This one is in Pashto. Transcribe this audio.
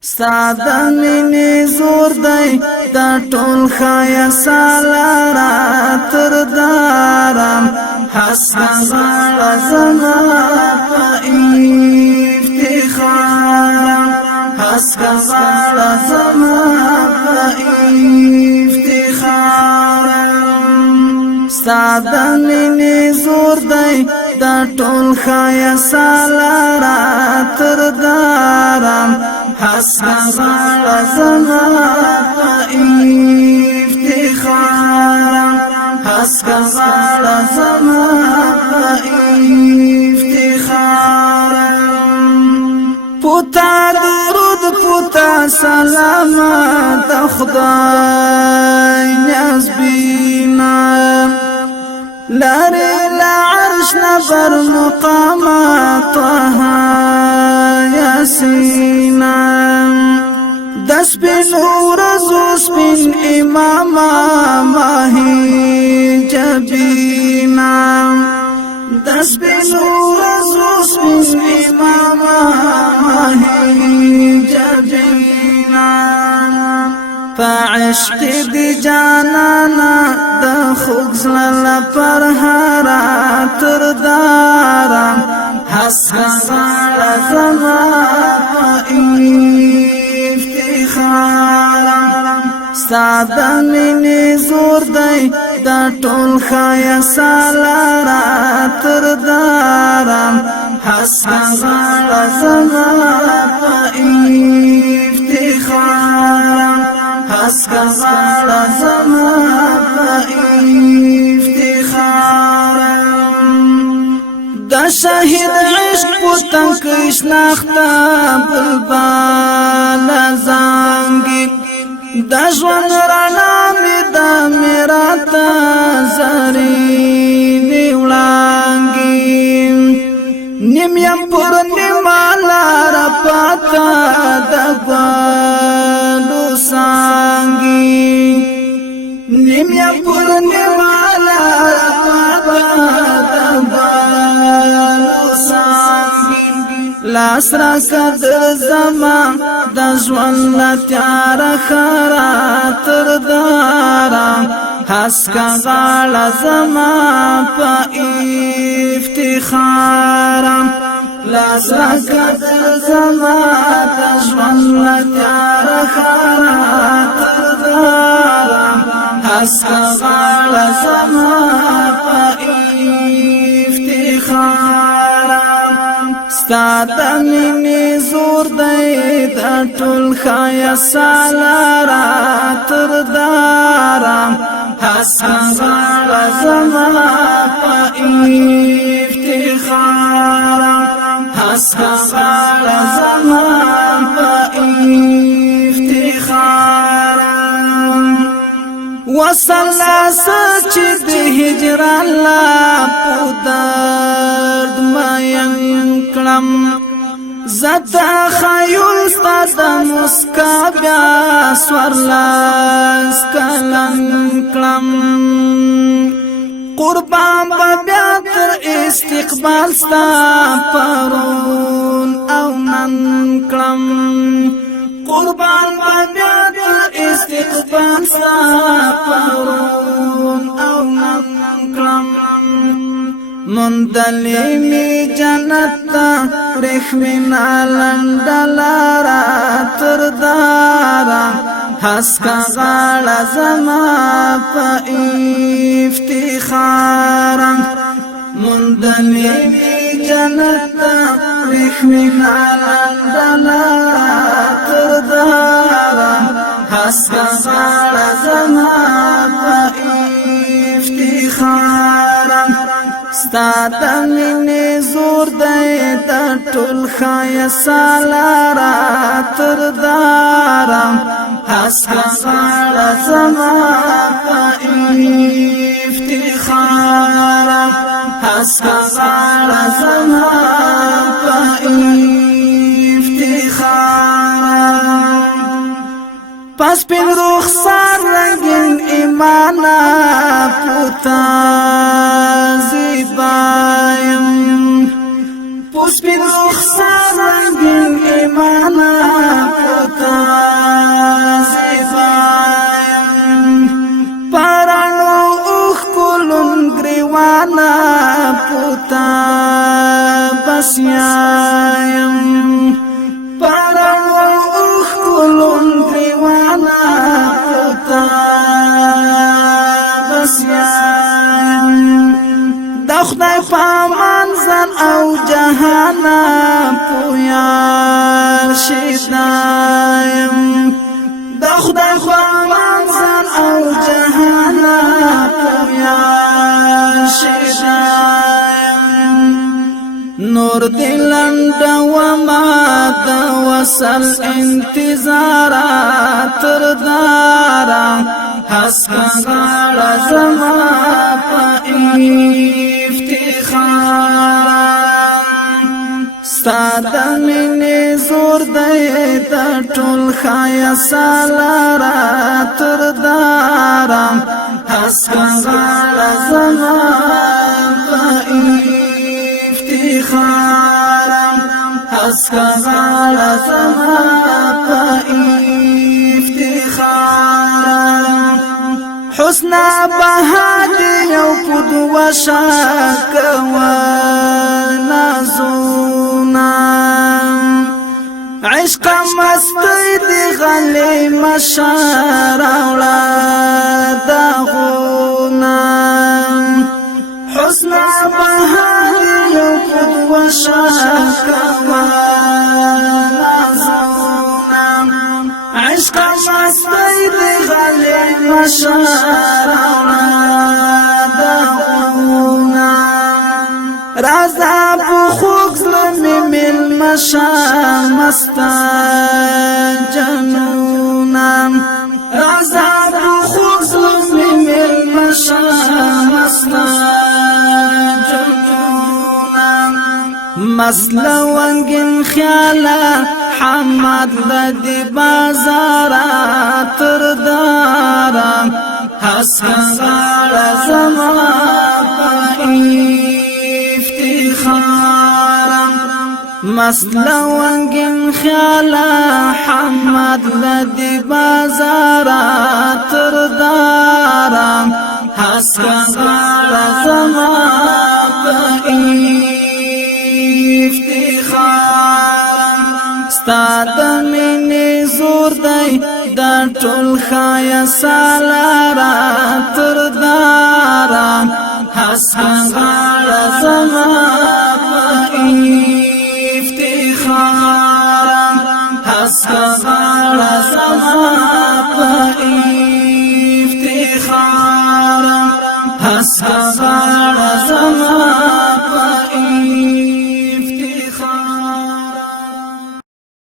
ساده مینې زور دی دا ټول خایا سالارا تر دارم حسن غاړه زما په افتخارم حسن غاړه زما په افتخارم ساده مینې زور دی دا ټول خایا سالارا تر دارم حسن غاړه زما په افتخارم حسن غاړه زما په افتخارم پوتا درود پوتا سلامت خدای نیاز بینا لاري لعرش نبر مقامات طه ياسينا دس بنور زوس بن اماما ماهي جبينا دس بنور زوس بن اماما ماهي جبينا فعشق دی جانانا دا خوگزلال پر هارا تر دارم حسن غاړه زما په افتخارم ساده مینې زور دی دا ټول خایا سالارا تر دارم حسن غاړه زما په افتخارم حسن غاړه زما په افتخارم دا شهید عشق پتن کش نختا بلبال زانگی دا ژوند رڼا می دا میرا تا زرینې وړانګې نیم یم پر نیمه لاره پاته د ګلو څانګې نیم یم پر نیمه لاره پاته د ګلو څانګې لاس راکړه د زما د ژوند له تیاره ښاره تر دارم حسکه غاړه زما په افتخارم لاس راکړه د زما د ژوند له تیاره ښاره تر دارم حسکه غاړه زما په افتخارم ستا د مینې زور دی دا ټول خایا سالارا تر دارم حسن غاړه زما په افتخارم حسن غاړه زما په افتخارم وصلا سچ د هجر الله په درد مین کړم زتا خیول ستاد مسکا بیا سورلاس کلن کلم قربان بیا تر استقبال ستا پرون او نن کلم قربان بیا تر استقبال ستا پرون او نن کلم مندلی می جنت رخمنا لندلارا تر دارم حسکه غاړه زما په افتخارم مندلی می جنت رخمنا لندلارا تر دارم حسکه غاړه زما په افتخارم ستا د مینې زور دی دا ټول خایا سالارا تر دارم حسکه غاړه زما په افتخارم حسکه غاړه زما په افتخارم پس پین رخسار رنگین ایمانا پوتا زیبایم پس پین رخسار رنگین ایمانا پوتا پامان زن او جهانا پویار شدایم د خدای پامان زن او جهانا پویار شدایم نور دلند و ما د وصل انتظارات تردارا حسکا غاڑا زما پا افتخارا ستاد منی زور دی دا ټول خایا سالارا تردارا حسکا غاڑا زما پا افتخارا حسکا غاڑا زما پا حسنا بهادي یو قدوه شاکوا نازونا عشق مستی دی غلی مشارولا داغونا حسنا بهادي یو قدوه شاکوا نازونا عشق مستی دی غلی مشارولا داغونا رازا بخوک ظلمی مل مشا مستا جنونا رازا بخوک ظلمی مل مشا مستا جنونا مسلا وانگن خیالا حمد لدی بازارا تردارا حسکا غاڑا زما پا افتخارا مسلا وانگن خیالا حمد لدی بازارا تردارا حسکا غاڑا زما پا ستاد منی زور دی دا ټول خایا سالارا تردارا حسکا غاڑا زما پا افتخارا حسکا غاڑا زما پا افتخارا حسکا غاڑا